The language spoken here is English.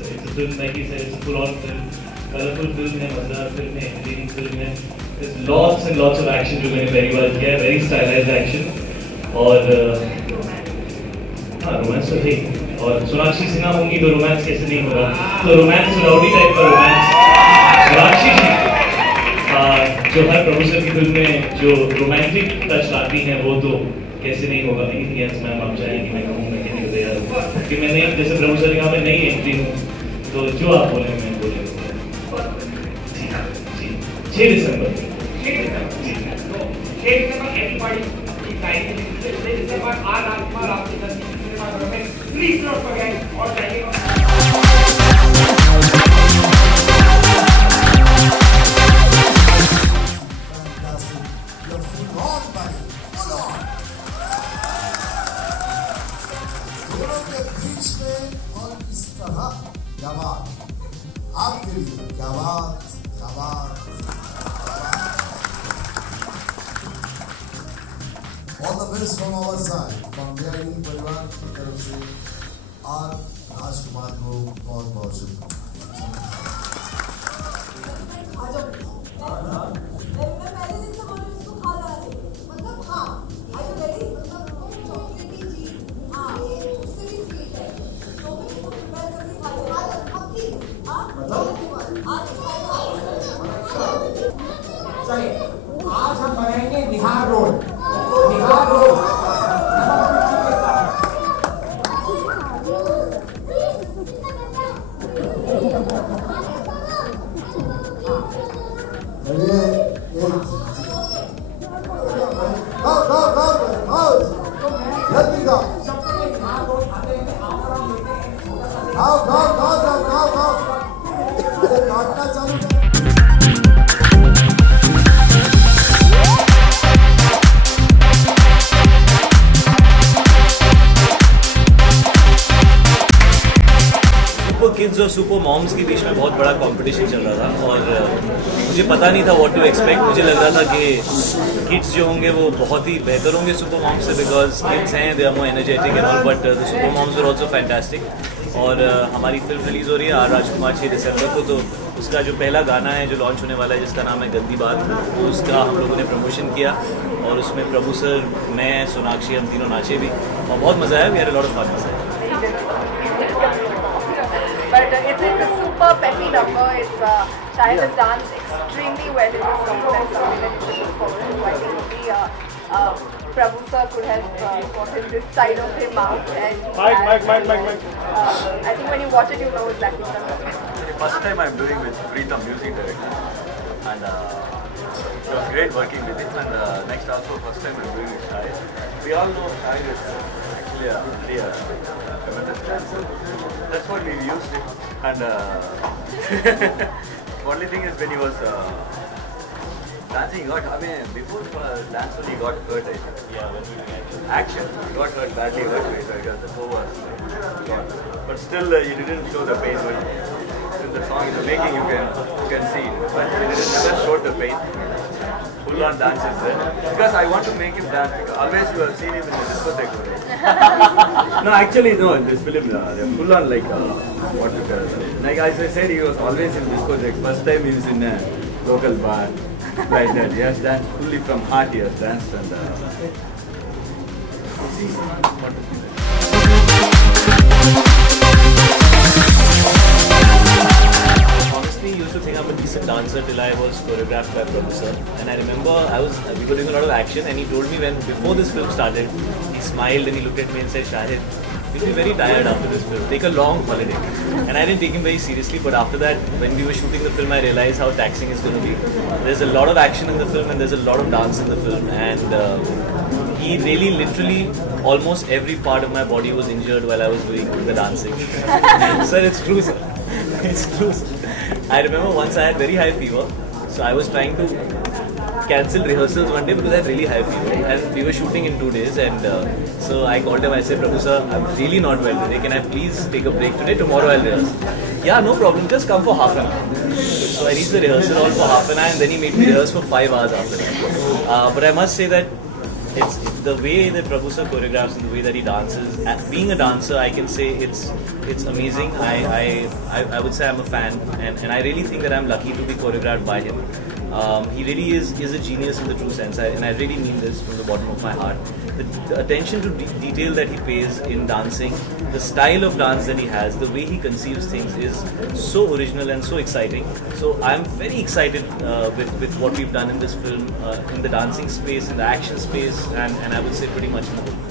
it's a film, like he said, it's a full-on film, colorful film है, मजेदार film है, entertaining film है. There's lots and lots of action जो मैंने very well किया, very stylized action और हाँ रोमांस तो थी और सोनाक्षी सिन्हा होंगी तो रोमांस कैसे नहीं होगा, तो रोमांस राउडी टाइप का रोमांस सोनाक्षी जी जो हर प्रोड्यूसर की फिल्म में जो रोमांटिक टच लाती हैं वो तो कैसे नहीं होगा. यस मैम आप चाहें कि मैं कहूँ मैं कहने को तैयार हूँ कि मैं नहीं, जैसे प्रोड्यूसर यहाँ पे नई एंट्री हूँ तो जो आप बोले मैं बोलूँगा. जी 6 दिसंबर प्लीज नोट फॉरगेट और चाहिए. क्या बात आपके लिए, क्या बात क्या बात. All the best from our side, from BID परिवार की तरफ से आर राजकुमार को बहुत बहुत शुभकामनाएं. आज हम बनाएंगे Bihar road. Bihar road kids और सुपर मॉम्स के बीच में बहुत बड़ा कंपटीशन चल रहा था और मुझे पता नहीं था व्हाट टू एक्सपेक्ट. मुझे लग रहा था कि किड्स जो होंगे वो बहुत ही बेहतर होंगे सुपर मॉम्स से, बिकॉज किड्स हैं they are more energetic and all, but the super moms are also fantastic. और हमारी फिल्म रिलीज़ हो रही है आर राजकुमार 6 दिसंबर को, तो उसका जो पहला गाना है जो लॉन्च होने वाला है जिसका नाम है गंदी बात, तो उसका हम लोगों ने प्रमोशन किया और उसमें प्रभु सर, मैं, सोनाक्षी, हम तीनों नाचे भी और बहुत मज़ा आया. We had a lot of fun. But it's a super peppy number. It's Shahid has danced extremely well in this song. That's something that you should look forward to. I think maybe Prabhu sir could have gotten this side of him out. And Mike. I think when you watch it, you know exactly what I'm talking about. First time I'm doing with Preetham, music director, and it was great working with him. And next also first time I'm doing with Shahid. We all know Shahid is actually a tremendous dancer. That's what we used it. And only thing is when he was dancing, he got, I mean, before dance only he got hurt. Yeah, when we doing action. He got hurt badly, because the toe was gone. But still, he didn't show the pain. When in the song, in the making, you can see it. But he never showed the pain. Full on dances there. Because I want to make him dance. Because always you have seen him in the discotheque. No, actually, no. In this film, they're full on like what you call it. Like as I said, he was always in discotheque. First time he was in a local bar. Like that. He has danced fully from heart. He has danced and. Honestly, used to think I'm a decent dancer till I was choreographed by Prabhu sir. And I remember we were doing a lot of action, and he told me before this film started, he smiled and he looked at me and said, Shahid, you'll be very tired after this film. Take a long holiday. And I didn't take him very seriously, but after that, when we were shooting the film, I realized how taxing it's going to be. There's a lot of action in the film and there's a lot of dance in the film. And he really, literally, almost every part of my body was injured while I was doing the dancing. Sir, it's true, sir. It's true, sir. I remember once I had very high fever, so I was trying to cancel rehearsals one day because I had really high fever, and we were shooting in 2 days, and so I called him. I said, Prabhu sir, I'm really not well today. Can I please take a break today? Tomorrow I'll rehearse. Yeah, no problem. Just come for half an hour. So I reached the rehearsal hall for half an hour, and then he made me rehearse for 5 hours after that. But I must say that it's the way that Prabhu sir choreographs and the way that he dances, being a dancer, I can say it's amazing. I would say I'm a fan, and I really think that I'm lucky to be choreographed by him. He really is a genius in the true sense, and I really mean this from the bottom of my heart. The attention to detail that he pays in dancing, the style of dance that he has, the way he conceives things is so original and so exciting. So I'm very excited with what we've done in this film, in the dancing space, in the action space, and I would say pretty much in the whole film.